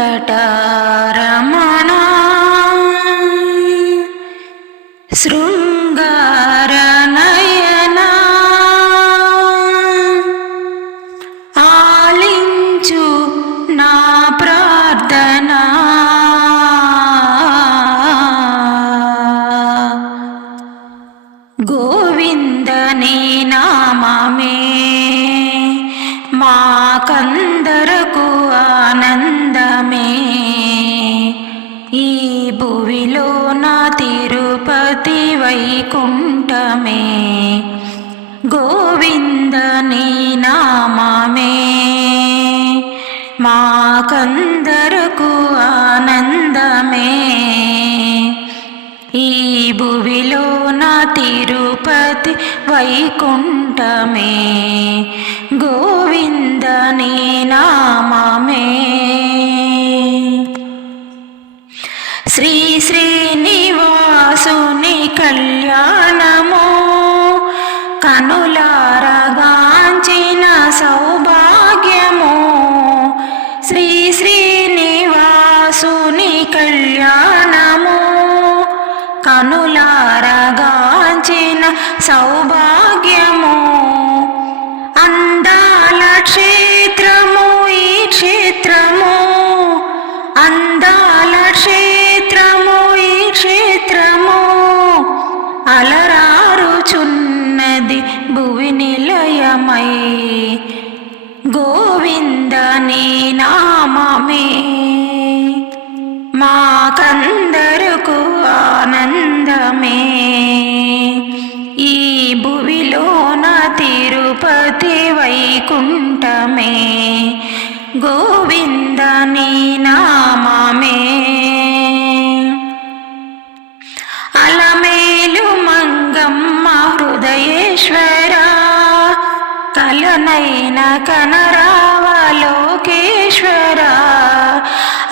వెంకటారమణ శృంగార నయన ఆలించు నా ప్రార్థన. గోవిందని నామమే మాకందరకు ఆనంద భువిలో నా తిరుపతి వైకుంఠమే. గోవింద గోవిందని నామమే. మాకందరకు ఆనందమే. ఈ భువిలో నా తిరుపతి వైకుంఠమే. గోవింద నీ నామమే. కళ్యాణము కనులారగాంచిన సౌభాగ్యము శ్రీ శ్రీనివాసుని కళ్యాణము కనులారగాంచిన సౌభాగ్యము అలరారుచున్నది భువి నిలయమై. గోవింద గోవిందని నామమే. మాకందరకు ఆ కలనైన కనరావ లోకేశ్వర?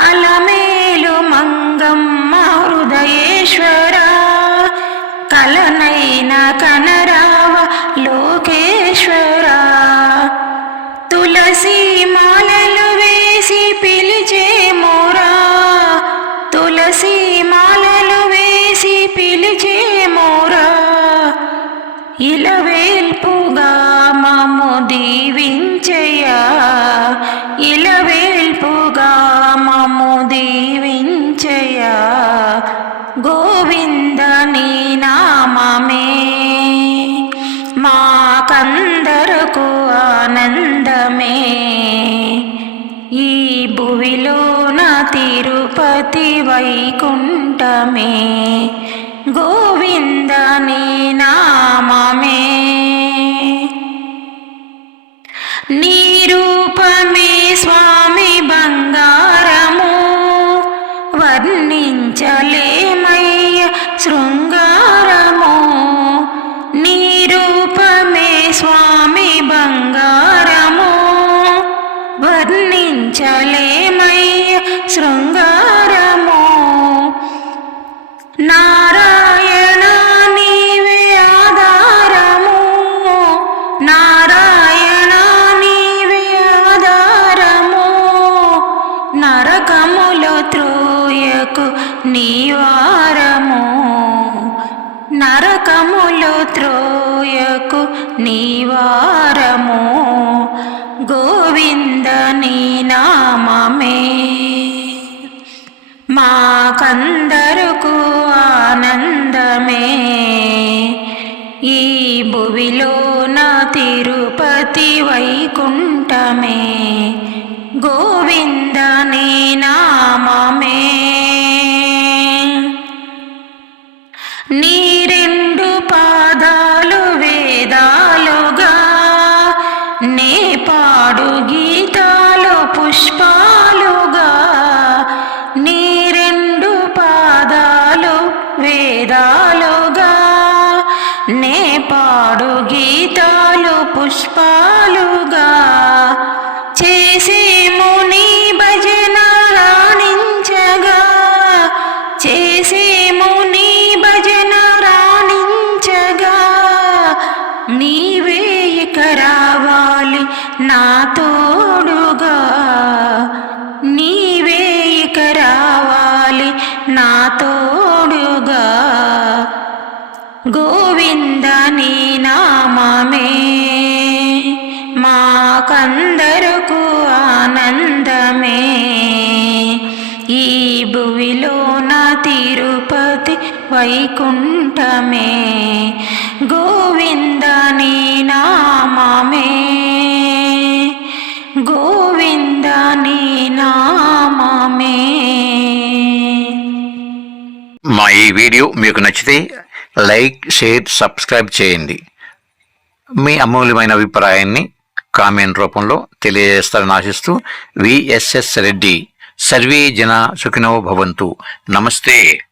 అలమేలు మంగమ్మ హృదయేశ్వర. కలనైన కనరావ లోకేశ్వర? తులసి మాలలు వేసి పిలిచే మోరా. తులసి మాలలు వేసి పిలిచే మోరా. ఇలవే ఇలవేల్పుగా మము దీవించయా గోవింద నీ నామమే. మాకందరకు ఆనందమే. ఈ భువిలోన తిరుపతి వైకుంఠమే. గోవింద నీ వర్ణించలేమయ్య శృంగారము. నారాయణ నీవే ఆధారము నారాయణ నీవే ఆధారము నరకములో త్రోయకు నీవారము. నరకములో త్రోయకు నీవారము. గోవింద నీ నామమే. మాకందరకు ఆనందమే. ఈ భువిలో నా తిరుపతి వైకుంఠమే. గోవింద నీ నా రావాలి నా తోడుగా. నీవే ఇక రావాలి నా తోడుగా. గోవింద నీ నామమే. మాకందరకు ఆనందమే. ఈ భువిలో నా తిరుపతి వైకుంఠమే గోవింద నీ నామమే. గోవింద నీ నామమే. మా ఈ వీడియో మీకు నచ్చితే లైక్ షేర్ సబ్స్క్రైబ్ చేయండి. మీ అమూల్యమైన అభిప్రాయాన్ని కామెంట్ రూపంలో తెలియజేస్తారని ఆశిస్తూ విఎస్ఎస్ రెడ్డి. సర్వే జన సుఖినో భవంతు. నమస్తే.